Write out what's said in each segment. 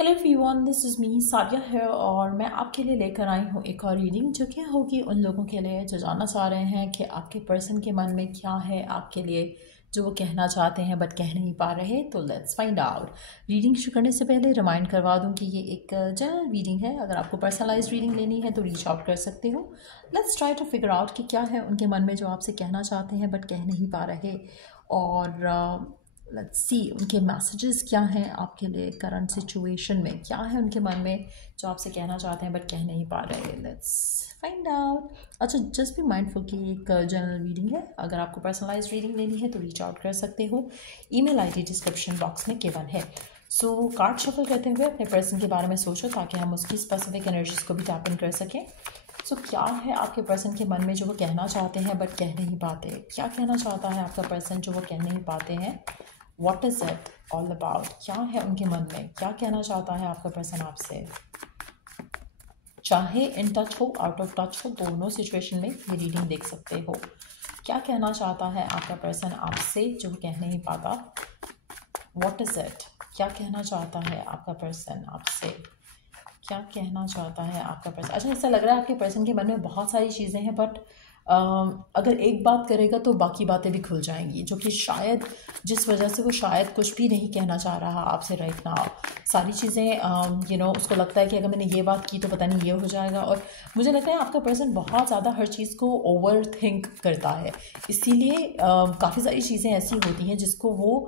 Hello everyone, this is me Sadia है और मैं आपके लिए लेकर आई हूँ एक और रीडिंग जो कि होगी उन लोगों के लिए जो जानना चाह रहे हैं कि आपके पर्सन के मन में क्या है आपके लिए जो वो कहना चाहते हैं बट कह नहीं पा रहे। तो लेट्स फाइंड आउट। रीडिंग शुरू करने से पहले रिमाइंड करवा दूँ कि ये एक जनरल रीडिंग है। अगर आपको पर्सनलाइज रीडिंग लेनी है तो रीच आउट कर सकते हो। Let's try to figure out कि क्या है उनके मन में जो आपसे कहना चाहते हैं बट कह नहीं पा रहे। और लेट्स सी उनके मैसेजेस क्या हैं आपके लिए करंट सिचुएशन में, क्या है उनके मन में जो आपसे कहना चाहते हैं बट कह नहीं पा रहे। Let's find out. अच्छा, जस्ट बी माइंडफुल कि एक जनरल रीडिंग है। अगर आपको पर्सनलाइज रीडिंग लेनी है तो रीच आउट कर सकते हो। ईमेल आईडी डिस्क्रिप्शन बॉक्स में गिवन है। सो कार्ड शफल करते हुए अपने पर्सन के बारे में सोचो ताकि हम उसकी स्पेसिफिक एनर्जीज को भी टैप इन कर सकें। सो क्या है आपके पर्सन के मन में जो वो कहना चाहते हैं बट कह नहीं पाते। क्या कहना चाहता है आपका पर्सन जो वो कह नहीं पाते हैं। What is it all about? क्या है उनके मन में, क्या कहना चाहता है आपका पर्सन आपसे। चाहे इन टच हो आउट ऑफ टच हो, दोनों सिचुएशन में ये रीडिंग देख सकते हो। क्या कहना चाहता है आपका पर्सन आपसे जो कह नहीं पाता। What is it? क्या कहना चाहता है आपका पर्सन आपसे, क्या कहना चाहता है आपका पर्सन। अच्छा, ऐसा लग रहा है आपके पर्सन के मन में बहुत सारी चीज़ें हैं बट अगर एक बात करेगा तो बाकी बातें भी खुल जाएंगी, जो कि शायद जिस वजह से वो शायद कुछ भी नहीं कहना चाह रहा आपसे राइट नाउ। सारी चीज़ें उसको लगता है कि अगर मैंने ये बात की तो पता नहीं ये हो जाएगा। और मुझे लगता है आपका पर्सन बहुत ज़्यादा हर चीज़ को ओवर थिंक करता है, इसीलिए काफ़ी सारी चीज़ें ऐसी होती हैं जिसको वो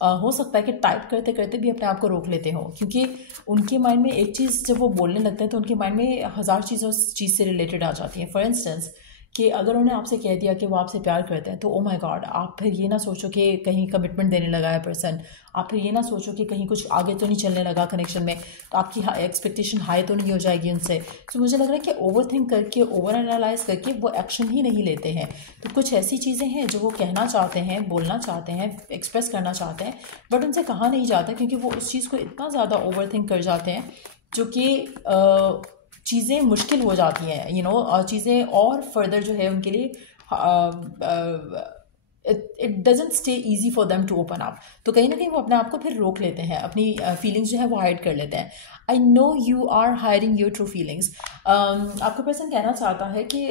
हो सकता है कि टाइप करते करते भी अपने आप को रोक लेते हो, क्योंकि उनके माइंड में एक चीज़ जब वो बोलने लगते हैं तो उनके माइंड में हज़ार चीज़ें उस चीज़ से रिलेटेड आ जाती हैं। फॉर इंस्टेंस कि अगर उन्होंने आपसे कह दिया कि वो आपसे प्यार करते हैं तो ओ माय गॉड, आप फिर ये ना सोचो कि कहीं कमिटमेंट देने लगा है पर्सन। आप फिर ये ना सोचो कि कहीं कुछ आगे तो नहीं चलने लगा कनेक्शन में, तो आपकी एक्सपेक्टेशन हाई तो नहीं हो जाएगी उनसे। तो मुझे लग रहा है कि ओवर थिंक करके ओवर एनालाइज करके वो एक्शन ही नहीं लेते हैं। तो कुछ ऐसी चीज़ें हैं जो वो कहना चाहते हैं, बोलना चाहते हैं, एक्सप्रेस करना चाहते हैं बट उनसे कहा नहीं जाता, क्योंकि वो उस चीज़ को इतना ज़्यादा ओवर थिंक कर जाते हैं जो कि चीज़ें मुश्किल हो जाती हैं। चीज़ें और फर्दर जो है उनके लिए it doesn't stay easy for them to open up. तो कहीं ना कहीं वो अपने आप को फिर रोक लेते हैं, अपनी फीलिंग्स जो है वो हाइड कर लेते हैं। I know you are hiding your true feelings. आपका पर्सन कहना चाहता है कि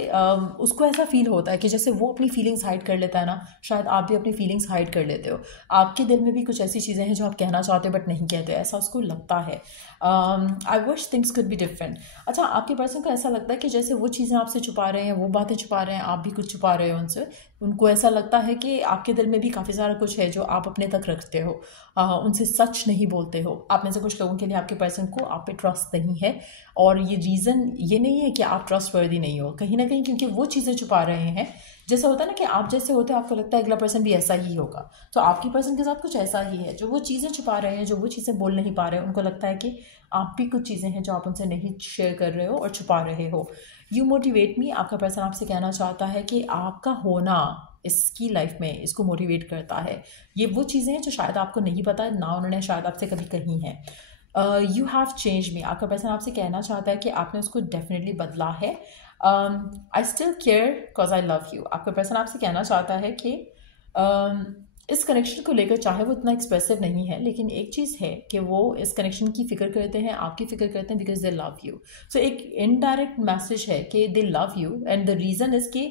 उसको ऐसा फील होता है कि जैसे वो अपनी फीलिंग्स हाइड कर लेता है ना, शायद आप भी अपनी फीलिंग्स हाइड कर लेते हो। आपके दिल में भी कुछ ऐसी चीज़ें हैं जो आप कहना चाहते हो बट नहीं कहते, ऐसा उसको लगता है। I wish things could be different. अच्छा, आपके पर्सन को ऐसा लगता है कि जैसे वो चीज़ें आपसे छुपा रहे हैं, वो बातें छुपा रहे हैं, आप भी कुछ छुपा रहे हो उनसे। उनको ऐसा लगता है कि आपके दिल में भी काफ़ी सारा कुछ है जो आप अपने तक रखते हो, उनसे सच नहीं बोलते हो। आप में से कुछ लोगों के लिए आपके पर्सन को आप पे ट्रस्ट नहीं है, और ये रीज़न ये नहीं है कि आप ट्रस्ट वर्दी नहीं हो, कहीं ना कहीं क्योंकि वो चीज़ें छुपा रहे हैं। जैसा होता है ना कि आप जैसे होते हो आपको लगता है अगला पर्सन भी ऐसा ही होगा, तो आपकी पर्सन के साथ कुछ ऐसा ही है। जो वो चीज़ें छुपा रहे हैं, जो वो चीज़ें बोल नहीं पा रहे हैं, उनको लगता है कि आप भी कुछ चीज़ें हैं जो आप उनसे नहीं शेयर कर रहे हो और छुपा रहे हो। यू मोटिवेट मी, आपका पर्सन आपसे कहना चाहता है कि आपका होना इसकी लाइफ में इसको मोटिवेट करता है। ये वो चीज़ें हैं जो शायद आपको नहीं पता ना, उन्होंने शायद आपसे कभी कही हैं। यू हैव चेंज मी, आपका पर्सन आपसे कहना चाहता है कि आपने उसको डेफिनेटली बदला है। I still care because I love you, आपका पर्सन आपसे कहना चाहता है कि इस कनेक्शन को लेकर चाहे वो इतना एक्सप्रेसिव नहीं है, लेकिन एक चीज़ है कि वो इस कनेक्शन की फ़िक्र करते हैं, आपकी फ़िक्र करते हैं बिकॉज दे लव यू। सो एक इनडायरेक्ट मैसेज है कि दे love you and the reason is कि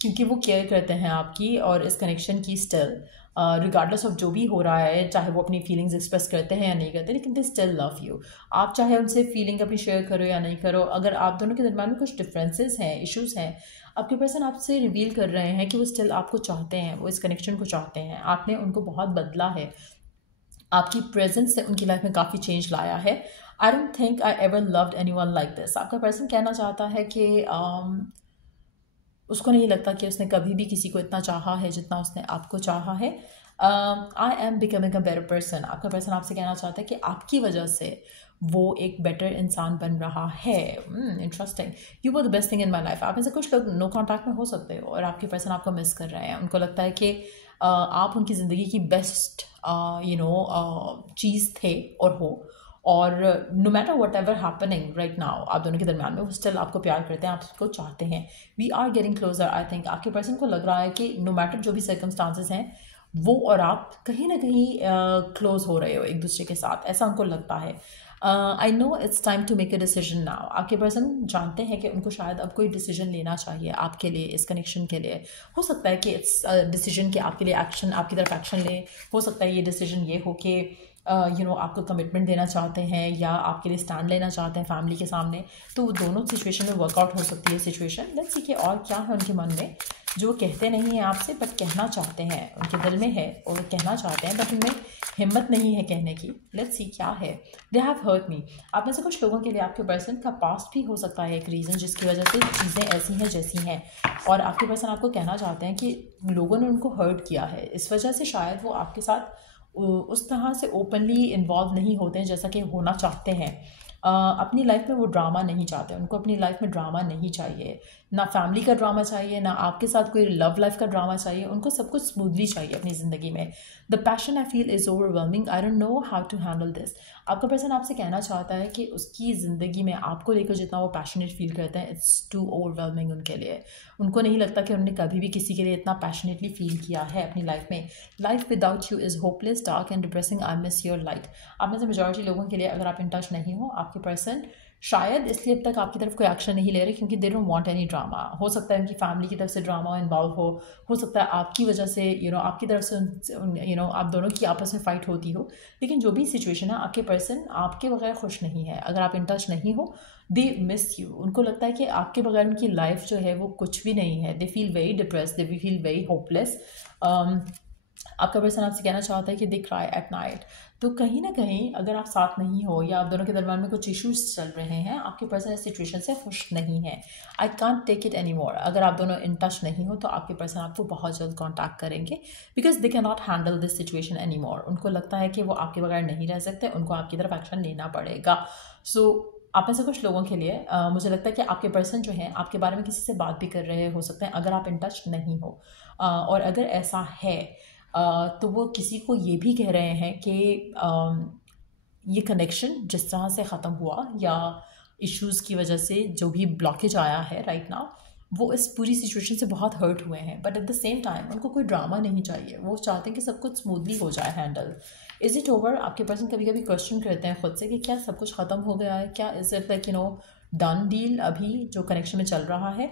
क्योंकि वो केयर करते हैं आपकी और इस कनेक्शन की स्टिल रिगार्डलेस ऑफ जो भी हो रहा है, चाहे वो अपनी फीलिंग्स एक्सप्रेस करते हैं या नहीं करते, लेकिन दे स्टिल लव यू। आप चाहे उनसे फीलिंग अपनी शेयर करो या नहीं करो, अगर आप दोनों के दरम्यान में कुछ डिफरेंसेस हैं, इश्यूज़ हैं, आपके पर्सन आपसे रिवील कर रहे हैं कि वो स्टिल आपको चाहते हैं, वो इस कनेक्शन को चाहते हैं। आपने उनको बहुत बदला है, आपकी प्रेजेंस से उनकी लाइफ में काफ़ी चेंज लाया है। I don't think I ever loved anyone like this. आपका पर्सन कहना चाहता है कि उसको नहीं लगता कि उसने कभी भी किसी को इतना चाहा है जितना उसने आपको चाहा है। I am becoming a better person, आपका पर्सन आपसे कहना चाहता है कि आपकी वजह से वो एक बेटर इंसान बन रहा है। Interesting, you were the best thing in my life. आप में से कुछ लोग नो कॉन्टैक्ट में हो सकते हो और आपके पर्सन आपको मिस कर रहे हैं। उनको लगता है कि आप उनकी ज़िंदगी की बेस्ट चीज़ थे और हो, और no matter whatever happening right now आप दोनों के दरम्यान में वो स्टिल आपको प्यार करते हैं, आपको चाहते हैं। We are getting closer. I think आपके पर्सन को लग रहा है कि नो मैटर जो भी सर्कमस्टांसेस हैं, वो और आप कहीं ना कहीं क्लोज हो रहे हो एक दूसरे के साथ, ऐसा उनको लगता है। I know it's time to make a decision now. आपके पर्सन जानते हैं कि उनको शायद अब कोई डिसीजन लेना चाहिए आपके लिए, इस कनेक्शन के लिए। हो सकता है कि इट्स डिसीजन कि आपके लिए एक्शन, आपकी तरफ एक्शन लें। हो सकता है ये डिसीजन ये हो कि आपको कमिटमेंट देना चाहते हैं या आपके लिए स्टैंड लेना चाहते हैं फैमिली के सामने। तो दोनों सिचुएशन में वर्कआउट हो सकती है सिचुएशन। लेट्स सी कि और क्या है उनके मन में जो कहते नहीं हैं आपसे बट कहना चाहते हैं, उनके दिल में है और वो कहना चाहते हैं बट उनमें हिम्मत नहीं है कहने की। लेट्स सी क्या है। They have hurt me. आप में से कुछ लोगों के लिए आपके पर्सन का पास्ट भी हो सकता है एक रीज़न जिसकी वजह से चीज़ें ऐसी हैं जैसी हैं, और आपके पर्सन आपको कहना चाहते हैं कि लोगों ने उनको हर्ट किया है, इस वजह से शायद वो आपके साथ उस तरह से ओपनली इन्वॉल्व नहीं होते हैं जैसा कि होना चाहते हैं। अपनी लाइफ में वो ड्रामा नहीं चाहते, उनको अपनी लाइफ में ड्रामा नहीं चाहिए, ना फैमिली का ड्रामा चाहिए, ना आपके साथ कोई लव लाइफ का ड्रामा चाहिए। उनको सब कुछ स्मूथली चाहिए अपनी ज़िंदगी में। The passion I feel is overwhelming, I don't know how to handle this. आपका पर्सन आपसे कहना चाहता है कि उसकी ज़िंदगी में आपको लेकर जितना वो पैशनेट फील करते हैं इट्स टू ओवरवेलमिंग उनके लिए। उनको नहीं लगता कि उन्होंने कभी भी किसी के लिए इतना पैशनेटली फील किया है अपनी लाइफ में। Life without you is hopeless, dark and depressing, I miss your light. आप में से मेजॉरिटी लोगों के लिए अगर आप इन टच नहीं हो, आपके पर्सन शायद इसलिए अब तक आपकी तरफ कोई एक्शन नहीं ले रहे क्योंकि दे डोंट वांट एनी ड्रामा। हो सकता है उनकी फैमिली की तरफ से ड्रामा इन्वॉल्व हो सकता है आपकी वजह से आपकी तरफ से आप दोनों की आपस में फ़ाइट होती हो। लेकिन जो भी सिचुएशन है, आपके पर्सन आपके बगैर खुश नहीं है। अगर आप इन टच नहीं हो, दे मिस यू। उनको लगता है कि आपके बगैर उनकी लाइफ जो है वो कुछ भी नहीं है। They feel very depress, they feel very hopeless. आपका पर्सन आपसे कहना चाहता है कि दे क्राई एट नाइट। तो कहीं ना कहीं अगर आप साथ नहीं हो या आप दोनों के दरमियान में कुछ इश्यूज चल रहे हैं, आपके पर्सन इस सिचुएशन से खुश नहीं है। I can't take it anymore. अगर आप दोनों इन टच नहीं हो तो आपके पर्सन आपको बहुत जल्द कॉन्टैक्ट करेंगे because they can not handle this situation any more. उनको लगता है कि वो आपके बगैर नहीं रह सकते, उनको आपकी तरफ एक्शन लेना पड़ेगा। सो आप में से कुछ लोगों के लिए मुझे लगता है कि आपके पर्सन जो हैं आपके बारे में किसी से बात भी कर रहे हो सकते हैं अगर आप इन टच नहीं हो। और अगर ऐसा है तो वो किसी को ये भी कह रहे हैं कि ये कनेक्शन जिस तरह से ख़त्म हुआ या इश्यूज़ की वजह से जो भी ब्लॉकेज आया है राइट नाउ, वो इस पूरी सिचुएशन से बहुत हर्ट हुए हैं। But at the same time उनको कोई ड्रामा नहीं चाहिए, वो चाहते हैं कि सब कुछ स्मूथली हो जाए हैंडल। Is it over? आपके पर्सन कभी कभी क्वेश्चन करते हैं खुद से कि क्या सब कुछ ख़त्म हो गया है, क्या is it like done deal अभी जो कनेक्शन में चल रहा है।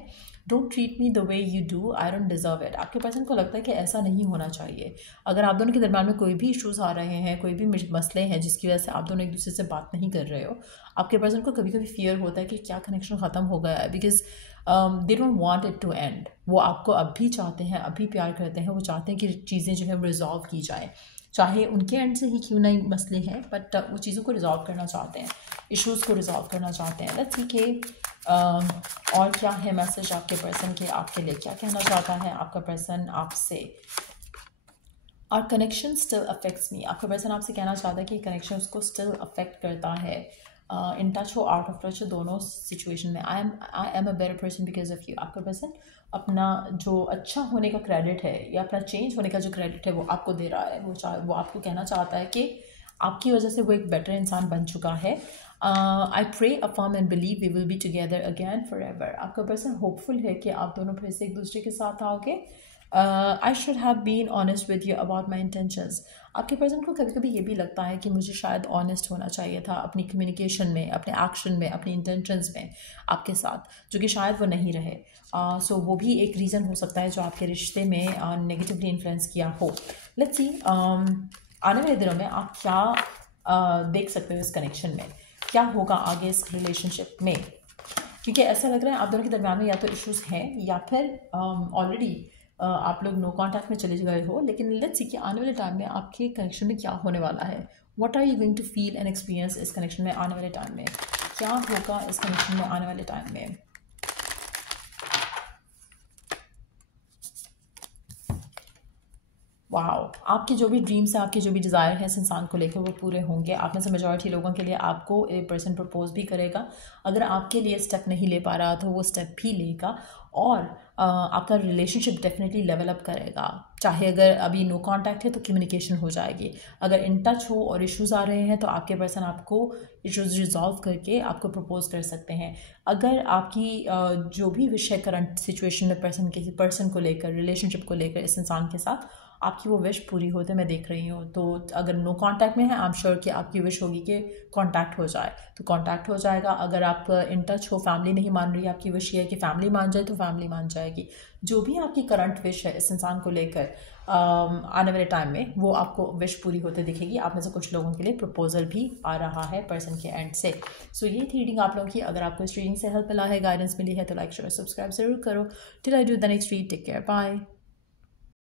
Don't treat me the way you do, I don't deserve it. आपके पर्सन को लगता है कि ऐसा नहीं होना चाहिए। अगर आप दोनों के दरम्यान में कोई भी इश्यूज़ आ रहे हैं, कोई भी मसले हैं जिसकी वजह से आप दोनों एक दूसरे से बात नहीं कर रहे हो, आपके पर्सन को कभी कभी फियर होता है कि क्या कनेक्शन ख़त्म हो गया है because they don't want it to end. वो आपको अब भी चाहते हैं, अब भी प्यार करते हैं, वो चाहते हैं कि चीज़ें जो है वो रिजॉल्व की जाए, चाहे उनके एंड से ही क्यों नहीं मसले हैं, बट वो चीज़ों को रिजॉल्व करना चाहते हैं, इश्यूज़ को रिजॉल्व करना चाहते हैं। लेट्स सी के और क्या है मैसेज आपके पर्सन के आपके लिए, क्या कहना चाहता है आपका पर्सन आपसे। और कनेक्शन स्टिल अफेक्ट्स मी। आपका पर्सन आपसे कहना चाहता है कि कनेक्शन उसको स्टिल अफेक्ट करता है। इन टच हो, आउट ऑफ टच हो, दोनों सिचुएशन में I am a better person because of you. आपका पर्सन अपना जो अच्छा होने का क्रेडिट है या अपना चेंज होने का जो क्रेडिट है वो आपको दे रहा है। वो आपको कहना चाहता है कि आपकी वजह से वो एक बेटर इंसान बन चुका है। I pray affirm and believe we will be together again forever. आपका पर्सन होपफुल है कि आप दोनों फिर से एक दूसरे के साथ आओगे। I should have been honest with you about my intentions. आपके पर्सन को कभी कभी ये भी लगता है कि मुझे शायद ऑनेस्ट होना चाहिए था अपनी कम्युनिकेशन में, अपने एक्शन में, अपनी इंटेंशंस में आपके साथ, जो कि शायद वो नहीं रहे। सो वो भी एक रीज़न हो सकता है जो आपके रिश्ते में नेगेटिवली इन्फ्लुएंस किया हो। लेट्स सी आने वाले दिनों में आप क्या देख सकते हो इस कनेक्शन में, क्या होगा आगे इस रिलेशनशिप में, क्योंकि ऐसा लग रहा है आप दोनों के दरम्यान में या तो इश्यूज़ हैं या फिर ऑलरेडी आप लोग नो कांटेक्ट में चले गए हो। लेकिन लेट्स सी कि आने वाले टाइम में आपके कनेक्शन में क्या होने वाला है। What are you going to feel and experience इस कनेक्शन में आने वाले टाइम में, क्या होगा इस कनेक्शन में आने वाले टाइम में। वाओ, आपके जो भी ड्रीम्स हैं, आपके जो भी डिज़ायर हैं इस इंसान को लेकर वो पूरे होंगे। आप में से मेजॉरिटी लोगों के लिए आपको एक पर्सन प्रपोज भी करेगा। अगर आपके लिए स्टेप नहीं ले पा रहा तो वो स्टेप भी लेगा और आपका रिलेशनशिप डेफिनेटली लेवल अप करेगा। चाहे अगर अभी नो कांटेक्ट है तो कम्युनिकेशन हो जाएगी, अगर इन टच हो और इश्यूज़ आ रहे हैं तो आपके पर्सन आपको इश्यूज़ रिजॉल्व करके आपको प्रपोज कर सकते हैं। अगर आपकी जो भी विषय करंट सिचुएशन में पर्सन को लेकर, रिलेशनशिप को लेकर इस इंसान के साथ आपकी वो विश पूरी होते मैं देख रही हूँ। तो अगर नो कांटेक्ट में है, आई एम श्योर कि आपकी विश होगी कि कांटेक्ट हो जाए, तो कांटेक्ट हो जाएगा। अगर आप इन टच हो, फैमिली नहीं मान रही, आपकी विश ये है कि फैमिली मान जाए, तो फैमिली मान जाएगी। जो भी आपकी करंट विश है इस इंसान को लेकर आने वाले टाइम में, वो आपको विश पूरी होते दिखेगी। आप में से कुछ लोगों के लिए प्रपोजल भी आ रहा है पर्सन के एंड से। सो ये थी रीडिंग आप लोगों की। अगर आपको इस रीडिंग से हेल्प मिला है, गाइडेंस मिली है, तो लाइक शेयर सब्सक्राइब जरूर करो। Till I do the next read, take care, bye.